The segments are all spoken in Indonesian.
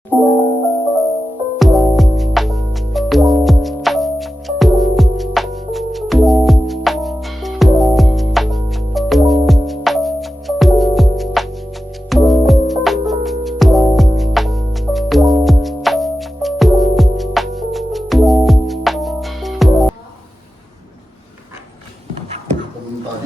Tadi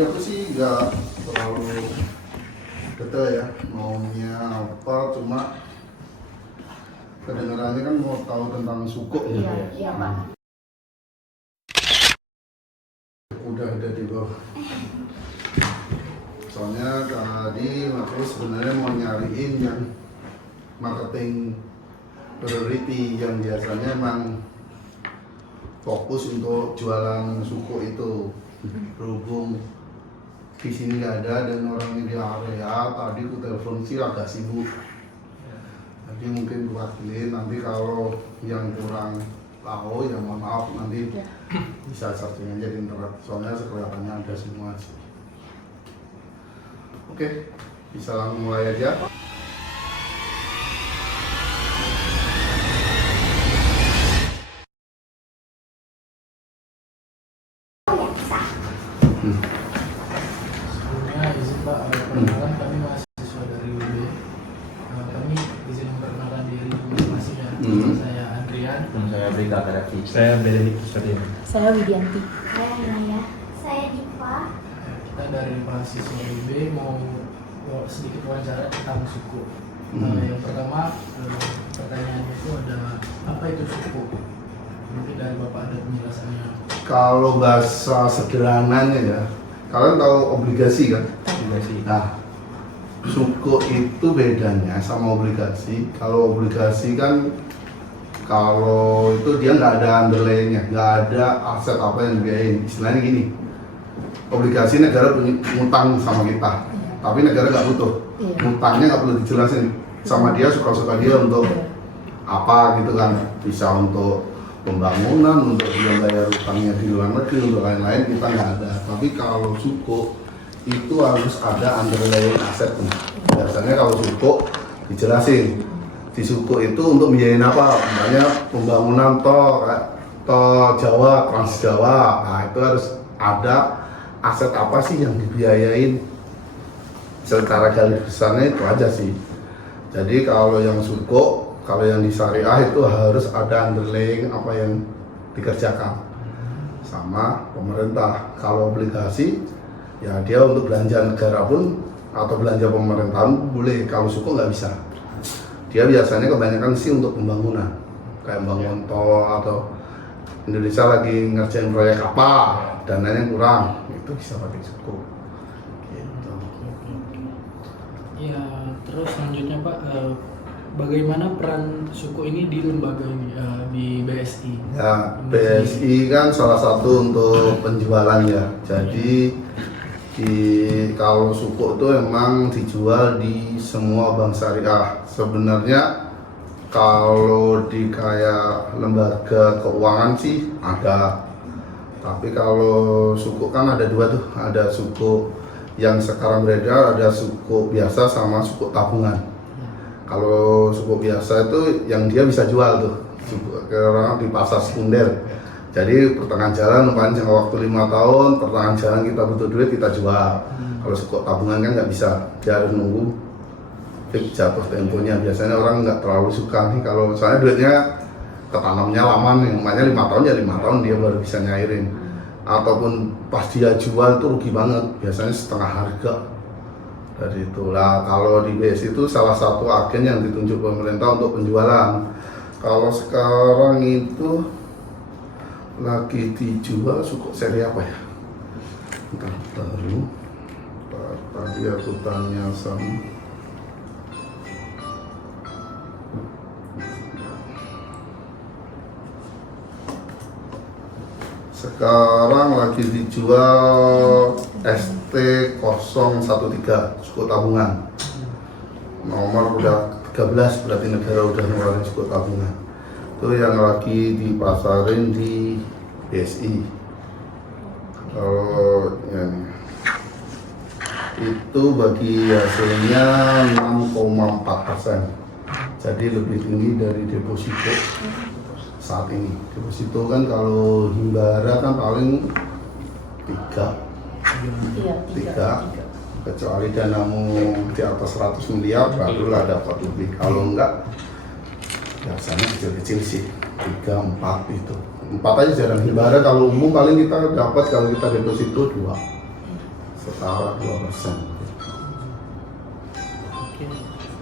aku sih nggak terlalu detail ya maunya apa, cuma kedengarannya kan mau tahu tentang suku. Iya Pak. Udah ada di bawah. Soalnya tadi aku sebenarnya mau nyariin yang marketing priority yang biasanya emang fokus untuk jualan suku itu. Berhubung di sini nggak ada dan orangnya di area, tadi aku telepon sih agak sibuk. Jadi mungkin wakilin, nanti kalau yang kurang tahu ya mohon maaf, nanti bisa searching aja di internet, soalnya sekelihatannya ada semua sih. Oke, bisa langsung mulai aja. Sebelumnya izin Pak, perkenalkan kami mahasiswa dari UB. Kami izin memperkenalkan diri masing-masing ya. Saya Andrian. Saya Brika Karafi. Saya Benedict Ustadin. Saya Widianti. Saya Naya. Saya Diva. Kita dari mahasiswa UB mau sedikit wawancara tentang suku. Yang pertama, pertanyaan itu ada apa itu suku? Mungkin dari Bapak ada penjelasannya. Kalau bahasa sederhananya ya, kalian tahu obligasi kan? Obligasi. Nah, suku itu bedanya sama obligasi. Kalau obligasi kan, kalau itu dia nggak ada underlying-nya, nggak ada aset apa yang dibiayain. Istilahnya gini, obligasi negara punya ngutang sama kita, tapi negara nggak butuh. Ngutangnya nggak perlu dijelasin sama dia, suka-suka dia untuk apa gitu kan. Bisa untuk pembangunan, untuk dia bayar utangnya di luar negeri, untuk lain-lain kita nggak ada. Tapi kalau suku itu harus ada underlying asetnya. Biasanya kalau suku dijelasin di suku itu untuk biayain apa, misalnya pembangunan tol Jawa, Trans Jawa. Nah itu harus ada aset apa sih yang dibiayain. Secara garis besarnya itu aja sih. Jadi kalau yang suku, kalau yang di syariah itu harus ada underlying apa yang dikerjakan sama pemerintah. Kalau obligasi ya dia untuk belanja negara pun atau belanja pemerintahan boleh, kalau suku nggak bisa. Dia biasanya kebanyakan sih untuk pembangunan, kayak bangun tol atau Indonesia lagi ngerjain proyek apa, dananya kurang, itu bisa pakai suku. Gitu. Ya, terus selanjutnya Pak, bagaimana peran suku ini di lembaga ini, di BSI? Ya, BSI kan salah satu untuk penjualan ya. Jadi kalau suku itu emang dijual di semua bank syariah. Sebenarnya kalau di kayak lembaga keuangan sih ada. Tapi kalau suku kan ada dua tuh, ada suku yang sekarang beredar, ada suku biasa sama suku tabungan. Kalau suku biasa itu yang dia bisa jual tuh, orang di pasar sekunder. Jadi pertengahan jalan, jangka waktu 5 tahun, pertengahan jalan kita butuh duit, kita jual. Kalau suku tabungan kan nggak bisa, dia harus nunggu fix jatuh temponya. Biasanya orang nggak terlalu suka nih, kalau misalnya duitnya ketanamnya lama nih, namanya 5 tahun ya 5 tahun dia baru bisa nyairin. Ataupun pas dia jual tuh rugi banget, biasanya setengah harga. Dari itulah kalau di BSI itu salah satu agen yang ditunjuk pemerintah untuk penjualan. Kalau sekarang itu lagi dijual suku seri apa ya? Entar dulu. Tadi aku tanya sama sekarang lagi dijual ST013 suku tabungan. Nomor udah 13, berarti negara udah ngeluarin suku tabungan. Itu yang lagi dipasarin di BSI. Kalau ya nih, itu bagi hasilnya 6,4%. jadi lebih tinggi dari deposito saat ini. Deposito kan kalau Himbara kan paling 3, Iya, 3, kecuali danamu di atas 100 miliar barulah dapat lebih. Kalau enggak biasanya kecil-kecil sih, 3, 4 itu. 4 aja jarang. Himbara kalau umum paling kita dapat kalau kita deposito 2, setara 2%. Oke,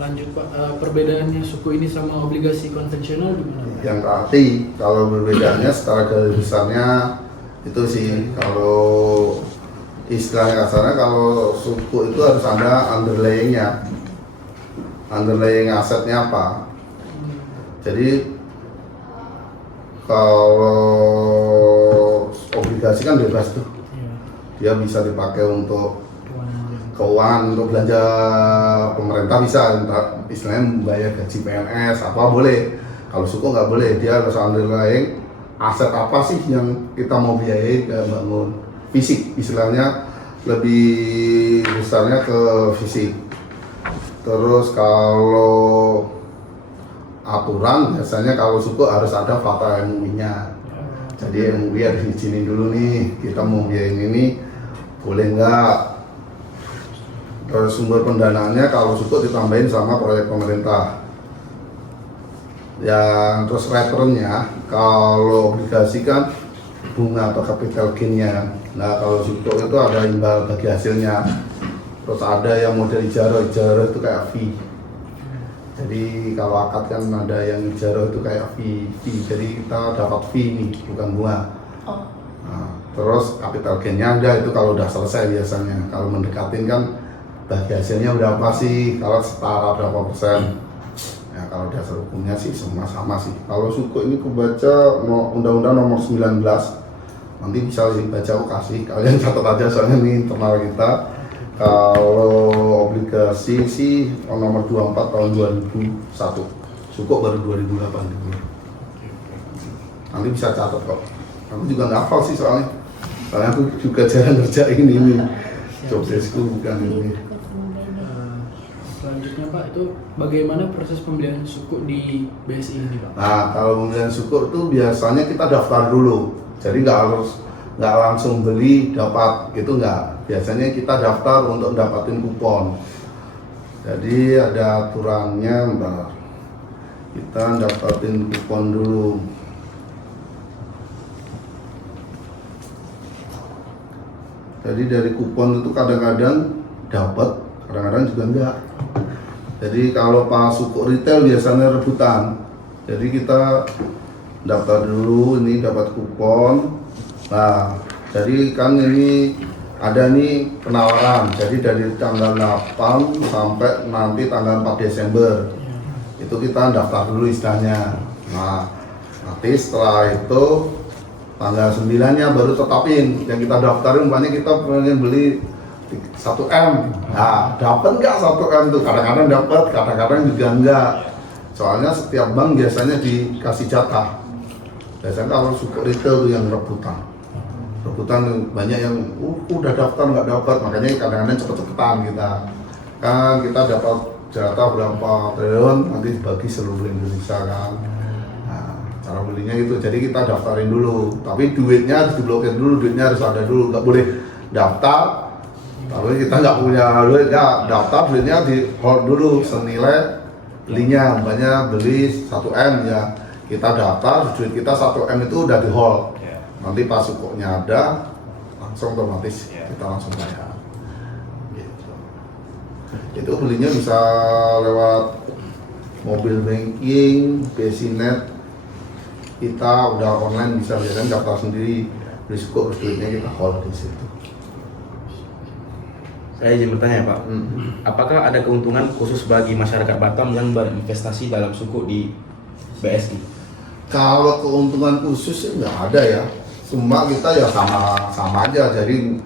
lanjut Pak. Perbedaannya suku ini sama obligasi konvensional gimana Pak? Yang berarti kalau berbedanya secara garis besarnya itu sih, kalau istilahnya kasarnya kalau suku itu harus ada underlyingnya, underlying asetnya apa. Jadi kalau obligasi kan bebas tuh, Iya, dia bisa dipakai untuk keuangan. keuangan, untuk belanja pemerintah bisa, entah istilahnya membayar gaji PNS apa boleh. Kalau suku nggak boleh, dia harus underlying aset apa sih yang kita mau biayai, kayak bangun fisik, istilahnya lebih besarnya ke fisik. Terus kalau aturan biasanya kalau suku harus ada fakta MUI-nya. Jadi MUI harus izinin dulu nih, kita mau biayain ini boleh nggak. Terus sumber pendanaannya kalau suku ditambahin sama proyek pemerintah. Yang terus returnnya kalau obligasi kan bunga atau capital gain-nya. Nah kalau suku itu ada imbal bagi hasilnya. Terus ada yang model ijarah itu kayak fee. Jadi kalau akad kan ada yang ijarah itu kayak fee. Jadi kita dapat fee nih, bukan bunga. Oh, Nah, terus capital gain-nya ada itu kalau udah selesai biasanya. Kalau mendekatin kan bagi hasilnya udah apa sih, kalau setara berapa persen. Ya kalau dasar hukumnya sih semua sama sih. Kalau suku ini kebaca Undang-Undang nomor 19, nanti bisa dibaca aku kasih, kalian catat aja soalnya ini internal kita. Kalau obligasi sih nomor 24 tahun 2001, suku baru 2008 dulu. Nanti bisa catat kok. Aku juga nggak hafal sih soalnya aku juga jarang ngerjain ini. Job deskku bukan ini. Selanjutnya Pak, itu bagaimana proses pembelian suku di BSI ini Pak? Nah, kalau pembelian suku itu biasanya kita daftar dulu. Jadi nggak langsung beli dapat gitu nggak. Biasanya kita daftar untuk dapatin kupon. Jadi ada aturannya, bentar. Kita dapatin kupon dulu. Jadi dari kupon itu kadang-kadang dapat, kadang-kadang juga enggak. Jadi kalau pas suku retail biasanya rebutan. Jadi kita daftar dulu, ini dapat kupon. Nah, jadi kan ini ada nih penawaran. Jadi dari tanggal 8 sampai nanti tanggal 4 Desember. Itu kita daftar dulu istilahnya. Nah, nanti setelah itu tanggal 9-nya baru tetapin. Yang kita daftarin umpamanya kita pengen beli 1M. Nah, dapat nggak 1M tuh? Kadang-kadang dapat, kadang-kadang juga enggak. Soalnya setiap bank biasanya dikasih jatah. Biasanya kalau suku retail tuh yang rebutan. Rebutan banyak yang udah daftar nggak dapat, makanya kadang-kadang cepet-cepetan kita. Kan kita dapat jatah berapa triliun nanti dibagi seluruh Indonesia kan. Nah, cara belinya gitu. Jadi kita daftarin dulu. Tapi duitnya harus diblokir dulu, duitnya harus ada dulu. Nggak boleh daftar tapi kita nggak punya duit, ya daftar duitnya di hold dulu senilai belinya, umpamanya beli 1M ya kita daftar, duit kita 1M itu udah di hold. Nanti pas sukunya ada langsung otomatis kita langsung bayar gitu. Itu belinya bisa lewat mobil banking, BSI-net, kita udah online bisa biasanya daftar sendiri, beli suku duitnya kita hold di situ. Saya izin bertanya Pak, apakah ada keuntungan khusus bagi masyarakat Batam yang berinvestasi dalam suku di BSI? Kalau keuntungan khusus sih nggak ada ya, cuma kita ya sama aja. Jadi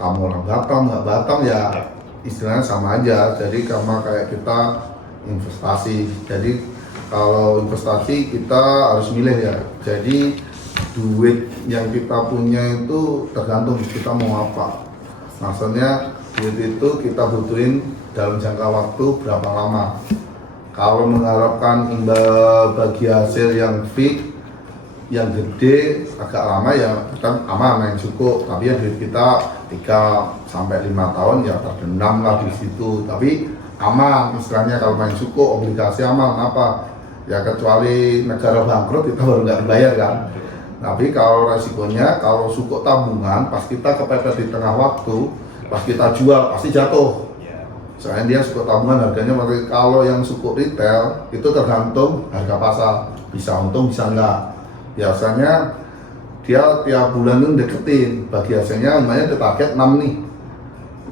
kamu orang Batam nggak Batam ya istilahnya sama aja. Jadi sama kayak kita investasi. Jadi kalau investasi kita harus milih ya. Jadi duit yang kita punya itu tergantung kita mau apa. Maksudnya duit itu kita butuhin dalam jangka waktu berapa lama. Kalau mengharapkan imbal bagi hasil yang fix, yang gede, agak lama ya kita aman main suku. Tapi ya duit kita 3 sampai 5 tahun ya terbenam lah di situ. Tapi aman istilahnya kalau main suku, obligasi aman. Apa? Ya kecuali negara bangkrut kita baru nggak dibayar kan. Tapi kalau resikonya, kalau suku tabungan pas kita kepepet di tengah waktu, pas kita jual pasti jatuh. Soalnya dia suku tabungan harganya, kalau yang suku retail itu tergantung harga pasar, bisa untung bisa enggak. Biasanya dia tiap bulan itu deketin, bagi hasilnya namanya target 6 nih.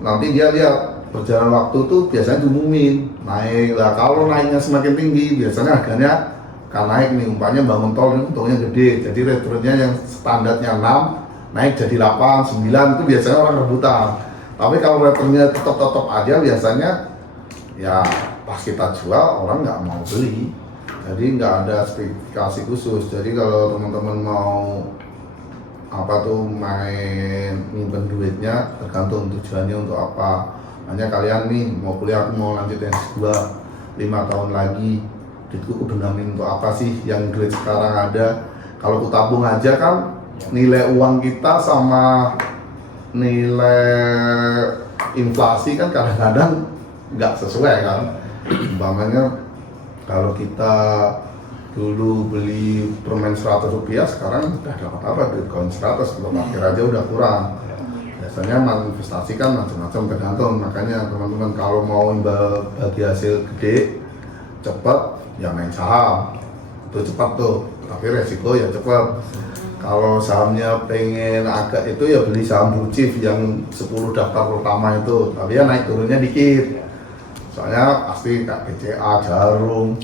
Nanti dia lihat berjalan waktu tuh biasanya diumumin naik lah. Kalau naiknya semakin tinggi biasanya harganya akan naik nih. Umpamanya bangun tol ini untungnya gede, jadi returnnya yang standarnya 6 naik jadi 8, 9 itu biasanya orang rebutan. Tapi kalau returnnya tetap aja biasanya ya pas kita jual orang nggak mau beli. Jadi nggak ada spesifikasi khusus. Jadi kalau teman-teman mau apa tuh main nyimpen duitnya tergantung tujuannya untuk apa. Hanya kalian nih mau kuliah, aku mau lanjut S2 5 tahun lagi, duitku kubenamin untuk apa sih yang duit sekarang ada. Kalau aku tabung aja kan nilai uang kita sama nilai inflasi kan kadang-kadang nggak sesuai kan. Umpamanya kalau kita dulu beli permen 100 rupiah, sekarang udah dapat apa? Duit koin 100, kalau parkir aja udah kurang. Biasanya manifestasi kan macam-macam tergantung. Makanya teman-teman kalau mau imbal bagi hasil gede, cepat, ya main saham. Itu cepat tuh, tapi resiko ya cepat. Kalau sahamnya pengen agak itu ya beli saham blue chip yang 10 daftar pertama itu, tapi ya naik turunnya dikit. Soalnya pasti kayak BCA, Jarum,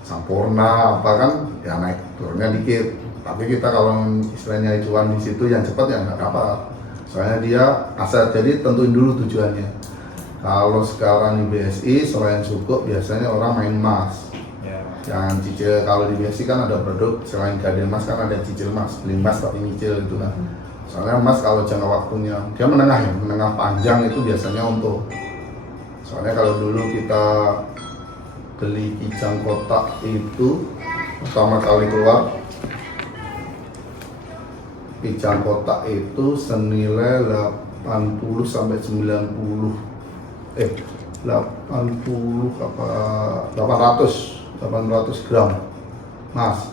Sampurna apa kan ya naik turunnya dikit. Tapi kita kalau istilahnya cuan di situ yang cepat ya nggak dapat. Soalnya dia aset, jadi tentuin dulu tujuannya. Kalau sekarang di BSI selain suku biasanya orang main emas. Yang cicil, kalau di BSI kan ada produk selain gade emas kan ada cicil emas, beli emas tapi nyicil gitu kan. Soalnya emas kalau jangka waktunya dia menengah ya, menengah panjang itu biasanya untuk. Soalnya kalau dulu kita beli kijang kotak itu pertama kali keluar, kijang kotak itu senilai 80 sampai 90 80 apa 800 gram mas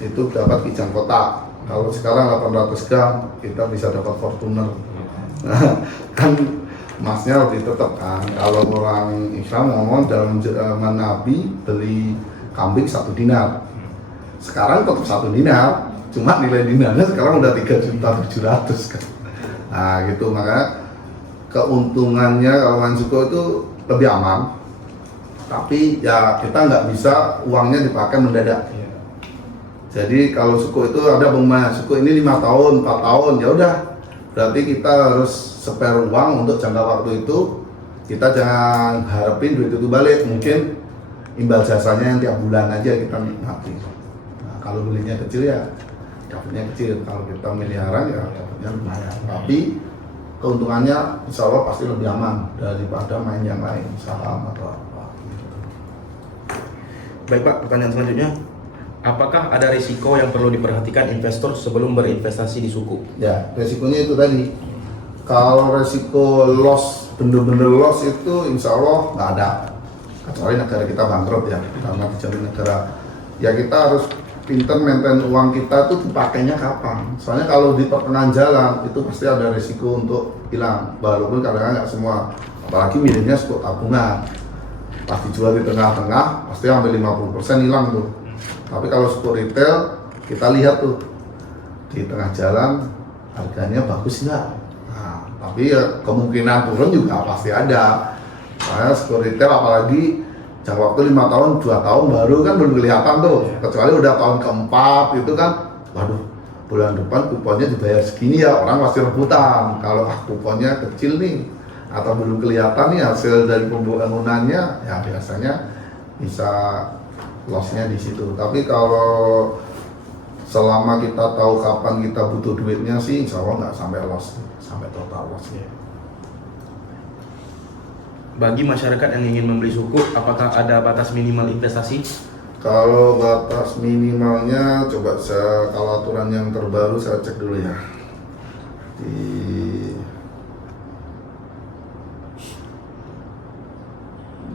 itu dapat kijang kotak. Kalau sekarang 800 gram kita bisa dapat Fortuner. Kan emasnya lebih tetap kan. Kalau orang Islam ngomong dalam zaman Nabi beli kambing 1 dinar, sekarang tetap 1 dinar, cuma nilai dinarnya sekarang udah 3.700.000 kan. Nah gitu, makanya keuntungannya kalau main suku itu lebih aman. Tapi ya kita nggak bisa uangnya dipakai mendadak. Jadi kalau suku itu ada bagaimana, suku ini 5 tahun, 4 tahun, ya udah. Berarti kita harus spare uang untuk jangka waktu itu. Kita jangan harapin duit itu balik. Mungkin imbal jasanya yang tiap bulan aja kita nikmati. Nah, kalau belinya kecil ya dapatnya kecil. Kalau kita miliaran ya dapatnya lumayan. Tapi keuntungannya insya Allah pasti lebih aman daripada main yang lain, saham atau apa. Baik Pak, pertanyaan selanjutnya, apakah ada risiko yang perlu diperhatikan investor sebelum berinvestasi di suku? Ya, resikonya itu tadi. Kalau resiko loss, bener-bener loss itu insya Allah nggak ada. Kecuali negara kita bangkrut ya, karena dijamin negara. Ya kita harus pinter maintain uang kita tuh dipakainya kapan. Soalnya kalau di pertengahan jalan itu pasti ada resiko untuk hilang. Walaupun kadang-kadang nggak semua, apalagi milihnya suku tabungan. Pas dijual di tengah-tengah pasti hampir 50% hilang tuh. Tapi kalau suku retail kita lihat tuh di tengah jalan harganya bagus nggak. Nah, tapi ya kemungkinan turun juga pasti ada. Soalnya suku retail apalagi jangka waktu 5 tahun, 2 tahun baru kan belum kelihatan tuh. Kecuali udah tahun keempat itu kan, waduh bulan depan kuponnya dibayar segini ya, orang pasti rebutan. Kalau kuponnya kecil nih atau belum kelihatan nih hasil dari pembangunannya, ya biasanya bisa lossnya di situ. Tapi kalau selama kita tahu kapan kita butuh duitnya sih, insya Allah nggak sampai loss, sampai total loss ya. bagi masyarakat yang ingin membeli suku, apakah ada batas minimal investasi? Kalau batas minimalnya, coba kalau aturan yang terbaru saya cek dulu ya. Di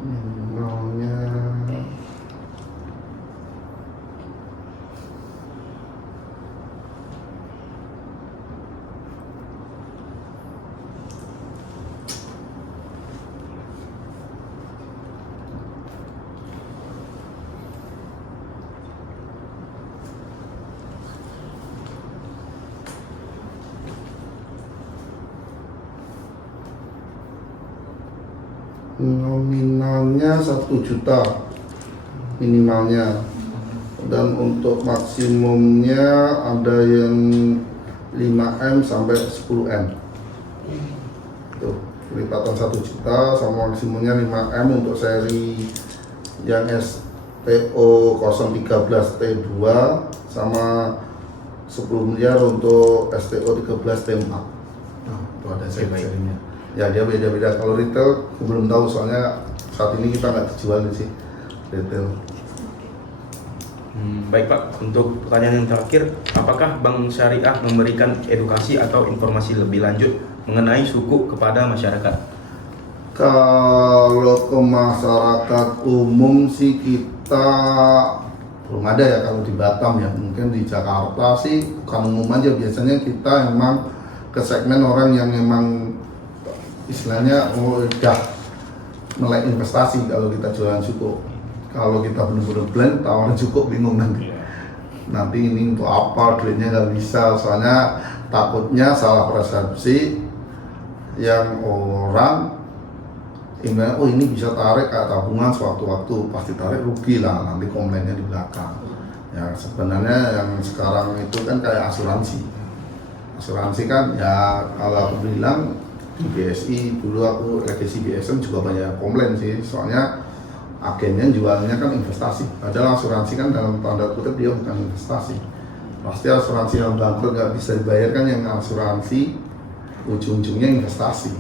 minimalnya nominalnya 1 juta minimalnya, dan untuk maksimumnya ada yang 5M sampai 10M. Tuh, pelipatan 1 juta sama maksimumnya 5M untuk seri yang STO 013 T2 sama 10 miliar untuk STO 13 T4. Nah, itu ada seri-serinya. Ya dia beda-beda. Kalau retail belum tahu, soalnya saat ini kita nggak dijual sih retail. Baik Pak, untuk pertanyaan yang terakhir, apakah Bank Syariah memberikan edukasi atau informasi lebih lanjut mengenai suku kepada masyarakat? Kalau ke masyarakat umum sih kita belum ada ya. Kalau di Batam ya, mungkin di Jakarta sih bukan umum aja, biasanya kita emang ke segmen orang yang memang istilahnya udah melek investasi. Kalau kita jualan suku, kalau kita benar-benar blend, tawaran cukup bingung nanti ini untuk apa, duitnya nggak bisa, soalnya takutnya salah persepsi yang orang oh ini bisa tarik kayak tabungan sewaktu-waktu, pasti tarik rugi lah, nanti komplainnya di belakang. Ya sebenarnya yang sekarang itu kan kayak asuransi kan ya, kalau aku bilang di BSI dulu aku legacy BSM juga banyak komplain sih, soalnya agennya jualnya kan investasi, padahal asuransi kan dalam tanda kutip dia bukan investasi. Pasti asuransi yang bangkrut nggak bisa dibayar kan yang asuransi ujung-ujungnya investasi.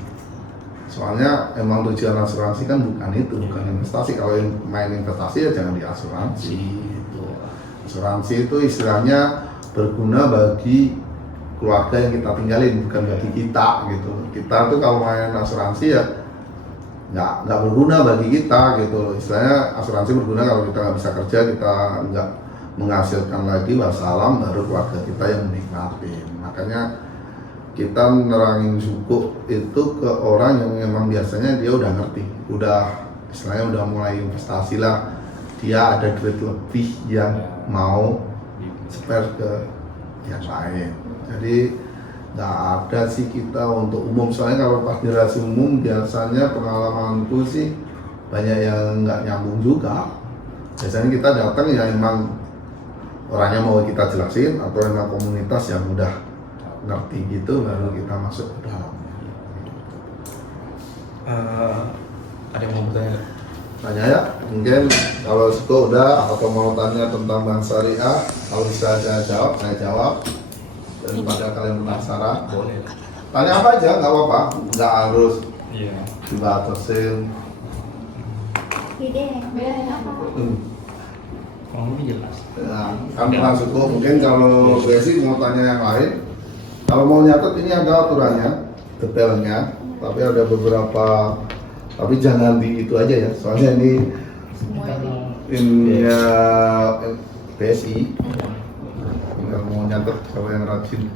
Soalnya emang tujuan asuransi kan bukan itu, bukan investasi. Kalau yang main investasi ya jangan di asuransi gitu. Asuransi itu istilahnya berguna bagi keluarga yang kita tinggalin, bukan bagi kita gitu. Kita tuh kalau main asuransi ya nggak berguna bagi kita gitu. Istilahnya asuransi berguna kalau kita nggak bisa kerja, kita nggak menghasilkan lagi, wassalam, baru keluarga kita yang menikmati. Makanya kita nerangin suku itu ke orang yang memang biasanya dia udah ngerti, udah istilahnya udah mulai investasi lah, dia ada duit lebih yang mau spare ke yang lain. Jadi nggak ada sih kita untuk umum, soalnya kalau pas generasi umum biasanya pengalamanku sih banyak yang nggak nyambung juga. Biasanya kita datang ya emang orangnya mau kita jelasin, atau emang komunitas yang udah ngerti gitu baru kita masuk ke dalam. Ada yang mau bertanya? Tanya ya, mungkin kalau suku udah, atau mau tanya tentang Bank Syariah, kalau bisa saya jawab. Daripada kalian penasaran, Boleh. tanya apa aja, nggak apa-apa, nggak harus Iya. dibatasin. Ide, bedanya apa? Kurang lebih jelas. Nah, kan Bank suku, mungkin kalau gue sih mau tanya yang lain. Kalau mau nyatet ini ada aturannya, detailnya, tapi ada beberapa, tapi jangan di itu aja ya, soalnya ini ya BSI. Kalau mau nyatet, kalau yang rajin